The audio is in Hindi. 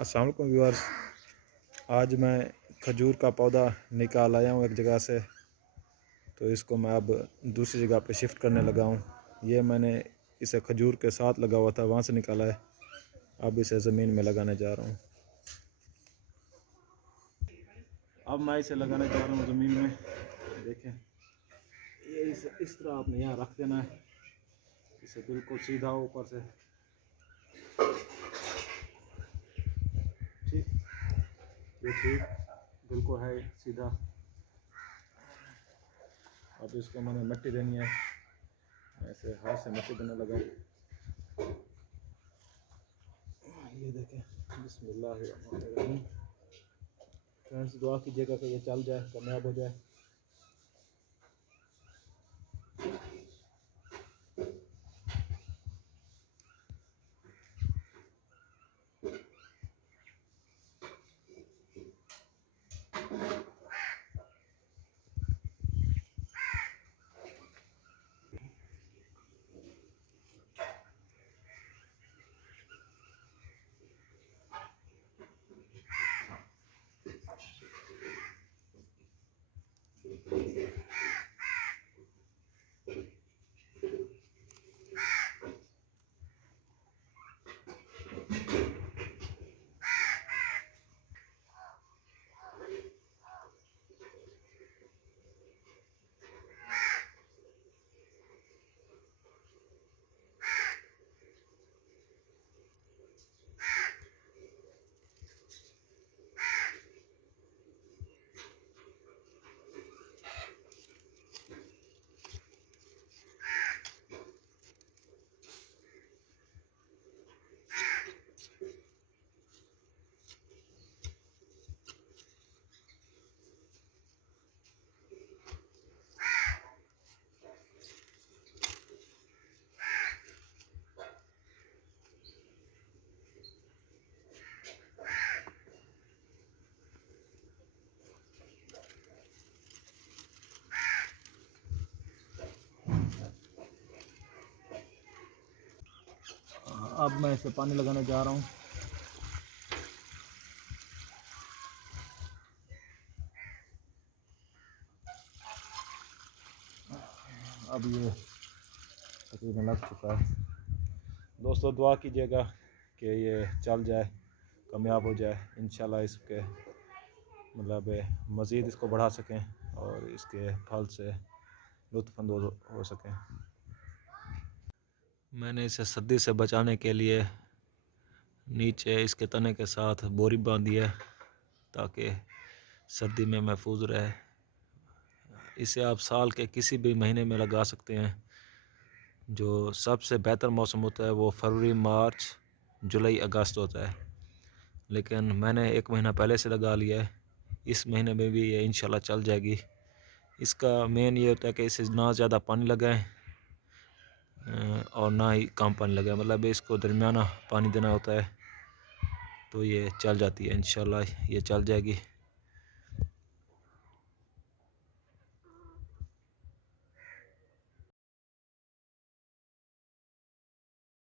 अस्सलाम वालेकुम व्यूअर्स। आज मैं खजूर का पौधा निकाल आया हूँ एक जगह से, तो इसको मैं अब दूसरी जगह पे शिफ्ट करने लगा हूँ। ये मैंने इसे खजूर के साथ लगा हुआ था, वहाँ से निकाला है। अब इसे ज़मीन में लगाने जा रहा हूँ। अब मैं इसे लगाने जा रहा हूँ ज़मीन में। देखें, ये इस तरह आपने यहाँ रख देना है, इसे बिल्कुल सीधा ऊपर से। ठीक, ये ठीक बिल्कुल है सीधा। अब इसको मैंने मिट्टी देनी है, मैं इसे हाथ से मिट्टी देने लगा। ये देखें, बिस्मिल्लाहिर्रहमानिर्रहीम। फ्रेंड्स, दुआ कीजिएगा कि ये चल जाए, कामयाब हो जाए। अब मैं इसे पानी लगाने जा रहा हूँ। अब ये तकरीबन लग चुका है। दोस्तों, दुआ कीजिएगा कि ये चल जाए, कामयाब हो जाए। इंशाल्लाह इसके मतलब मज़ीद इसको बढ़ा सकें और इसके फल से लुत्फ़अंदोज़ हो सकें। मैंने इसे सर्दी से बचाने के लिए नीचे इसके तने के साथ बोरी बांधी है ताकि सर्दी में महफूज रहे। इसे आप साल के किसी भी महीने में लगा सकते हैं। जो सबसे बेहतर मौसम होता है वो फरवरी, मार्च, जुलाई, अगस्त होता है, लेकिन मैंने एक महीना पहले से लगा लिया है। इस महीने में भी ये इंशाल्लाह चल जाएगी। इसका मेन ये होता है कि इसे ना ज़्यादा पानी लगाएं और ना ही कम पानी लगाएं, मतलब इसको दरमियाना पानी देना होता है, तो ये चल जाती है। इंशाल्लाह ये चल जाएगी।